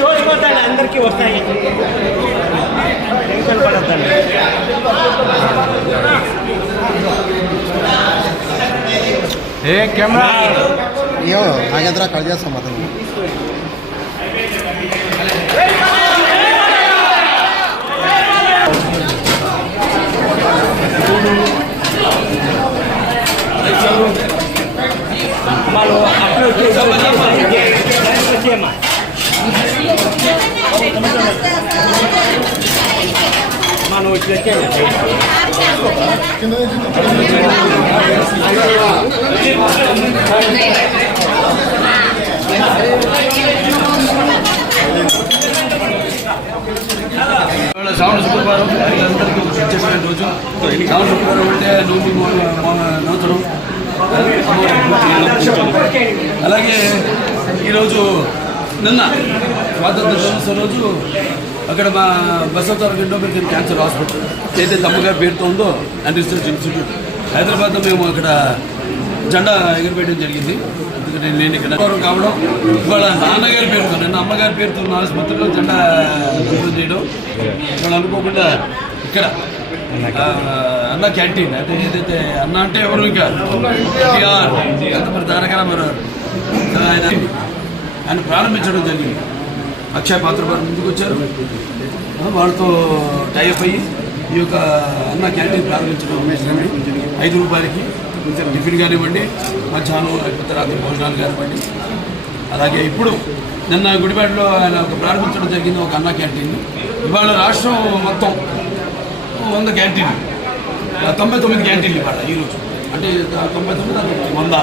చూసిపోతాను అందరికీ వస్తాయి టెన్షన్ పడద్దండి. ఏ కెమెరా అయ్యో నాగేంద్ర కట్ చేస్తాం అతను వాళ్ళు అప్లోడ్ చేసేమ్మా మనం వచ్చేస్తే శ్రావణ శుక్రవారం అందరికీ చెప్పిన రోజు శ్రావణ శుక్రవారం అంటే నూతనం అలాగే ఈరోజు నిన్న స్వాతంత్ర దినోత్సవం రోజు అక్కడ మా బసవతారక ఎండోమెట్రిక్ క్యాన్సర్ హాస్పిటల్ ఏదైతే అమ్మగారి పేరుతో ఉందో అండ్ రీసెర్చ్ ఇన్స్టిట్యూట్ హైదరాబాద్లో మేము అక్కడ జెండా ఎగిరివేయడం జరిగింది. ఎందుకంటే నేను ఇక్కడ కావడం ఇవాళ నాన్నగారి పేరుతో నిన్న అమ్మగారి పేరుతో ఉన్న ఆసుపత్రిలో జెండా చేయడం ఇవాళ అనుకోకుండా ఇక్కడ అన్న క్యాంటీన్ అంటే ఏదైతే అన్న అంటే ఎవరు ఇంకా ఎంత మరి తారక రామారావు ఆయన ప్రారంభించడం జరిగింది. అక్షయ పాత్ర వారు ముందుకు వచ్చారు, వాళ్ళతో టైఅప్ అయ్యి ఈ యొక్క అన్న క్యాంటీన్ ప్రారంభించడం 5 రూపాయలకి టిఫిన్ కానివ్వండి, మధ్యాహ్నం లేకపోతే రాత్రి భోజనాలు కానివ్వండి. అలాగే ఇప్పుడు నిన్న గుడిపేటలో ఆయన ఒక ప్రారంభించడం జరిగింది ఒక అన్న క్యాంటీన్. ఇవాళ రాష్ట్రం మొత్తం 100 క్యాంటీన్లు, 99 క్యాంటీన్లు ఇవాళ ఈరోజు అంటే 99 100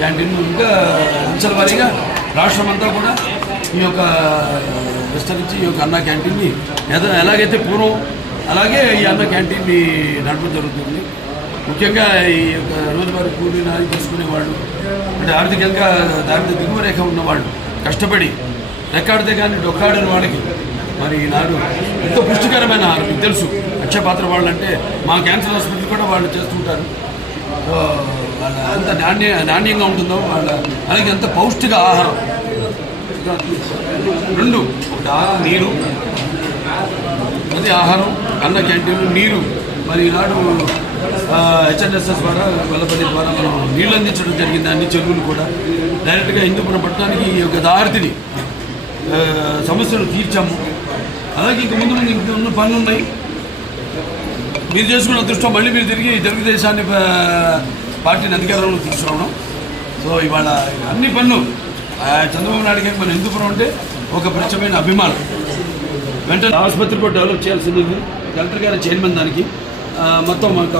క్యాంటీన్లు. ఇంకా అంచెల వారీగా రాష్ట్రం అంతా కూడా ఈ యొక్క విస్తరించి ఈ యొక్క అన్న క్యాంటీన్ని ఎలాగైతే పూర్వం అలాగే ఈ అన్న క్యాంటీన్ని నడపడం జరుగుతుంది. ముఖ్యంగా ఈ యొక్క రోజువారీ కూలీ నాది చేసుకునే వాళ్ళు అంటే ఆర్థికంగా దారిద్ర్య దిగువ రేఖ ఉన్నవాళ్ళు కష్టపడి రెక్కాడితే కానీ డొక్కాడని వాళ్ళకి మరి ఈనాడు ఎంతో పుష్టికరమైన ఆహారం. మీకు తెలుసు అక్షయ పాత్ర వాళ్ళు అంటే మా క్యాన్సర్ హాస్పిటల్ కూడా వాళ్ళు చేస్తుంటారు. వాళ్ళ ఎంత నాణ్యంగా ఉంటుందో వాళ్ళ అలాగే ఎంత పౌష్టిక ఆహారం. 2 నీరు, అది ఆహారం, అన్న క్యాంటీన్లు, నీరు. మరి ఈనాడు హెచ్ఎన్ఎస్ఎస్ ద్వారా వెల్లపల్లి ద్వారా మనం నీళ్ళు అందించడం జరిగింది. అన్ని చెరువులు కూడా డైరెక్ట్గా హిందూపురం పట్టణానికి ఈ యొక్క దారిని సమస్యలు తీర్చాము. అలాగే ఇంక ముందు ఇంకొన్ని పనులు ఉన్నాయి. మీరు చేసుకున్న అదృష్టం మళ్ళీ మీరు తిరిగి తెలుగుదేశాన్ని పార్టీని అధికారంలో తీసుకురావడం. సో ఇవాళ అన్ని పనులు చంద్రబాబు నాయుడు గారికి మన హిందూపురం అంటే ఒక ప్రత్యేకమైన అభిమానం. వెంటనే ఆసుపత్రి కూడా డెవలప్ చేయాల్సింది ఉంది. కలెక్టర్ గారి చైర్మన్ దానికి మొత్తం మాకు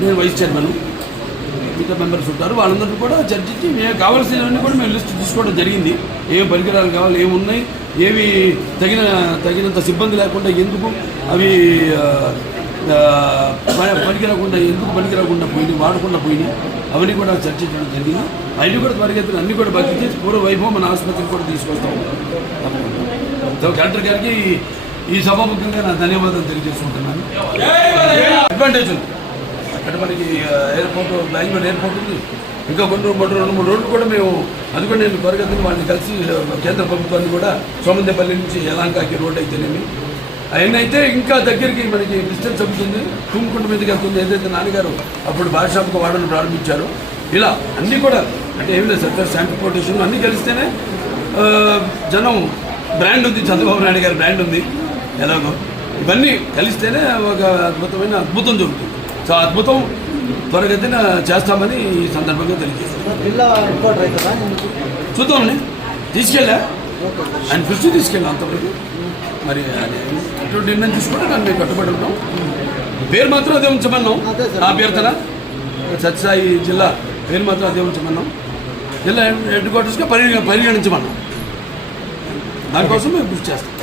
నేను వైస్ చైర్మన్ మిగతా మెంబర్స్ ఉంటారు. వాళ్ళందరికీ కూడా చర్చించి మేము కావాల్సినవన్నీ కూడా మేము లిస్ట్ తీసుకోవడం జరిగింది. ఏం పరికరాలు కావాలి, ఏమున్నాయి, ఏవి తగినంత సిబ్బంది లేకుండా ఎందుకు అవి పనికిరాకుండా ఎందుకు పనికిరాకుండా పోయినాయి, వాడకుండా పోయినాయి, అవన్నీ కూడా చర్చించడం జరిగింది. అవి కూడా త్వరగతిని అన్నీ కూడా భర్తీ చేసి పూర్వ వైభవం మన ఆసుపత్రికి కూడా తీసుకొస్తాం. కలెక్టర్ గారికి ఈ సభాముఖంగా నా ధన్యవాదాలు తెలియజేసుకుంటున్నాను. అడ్వాంటేజ్ ఉంది అక్కడ మనకి ఎయిర్పోర్ట్, బెంగళూరు ఎయిర్పోర్ట్ ఉంది. ఇంకా కొన్ని 2-3 రోడ్లు కూడా మేము అది కూడా నేను త్వరగతిని వాళ్ళని కలిసి కేంద్ర ప్రభుత్వాన్ని కూడా సోమందేపల్లి నుంచి యలాంకాకి రోడ్ అయితేనేమి అవన్నీ అయితే ఇంకా దగ్గరికి మనకి డిస్టెన్స్ అవుతుంది. తుమ్ముకుంట మీదకి వెళ్తుంది. ఏదైతే నాన్నగారు అప్పుడు భాషాముఖ వాడను ప్రారంభించారో ఇలా అన్నీ కూడా అంటే ఏమి లేదు సార్, ట్రాన్స్పోర్టేషన్ అన్నీ కలిస్తేనే జనం బ్రాండ్ ఉంది, చంద్రబాబు నాయుడు గారి బ్రాండ్ ఉంది. ఎలాగో ఇవన్నీ కలిస్తేనే ఒక అద్భుతం జరుగుతుంది. సో అద్భుతం త్వరగతిన చేస్తామని ఈ సందర్భంగా తెలియజేస్తాం. చూద్దామండి, తీసుకెళ్ళా ఆయన దృష్టి తీసుకెళ్ళాం అంతవరకు. మరి అటువంటి నిర్ణయం తీసుకుంటే దాన్ని మేము కట్టుబడి ఉంటాం. పేరు మాత్రం అదే ఉంచమన్నాం. ఆ అభ్యర్థన సత్యసాయి జిల్లా పేరు మాత్రం అదే ఉంచమన్నాం. జిల్లా హెడ్ క్వార్టర్స్గా పరిగణించమన్నాం. దానికోసం మేము కృషి చేస్తాం.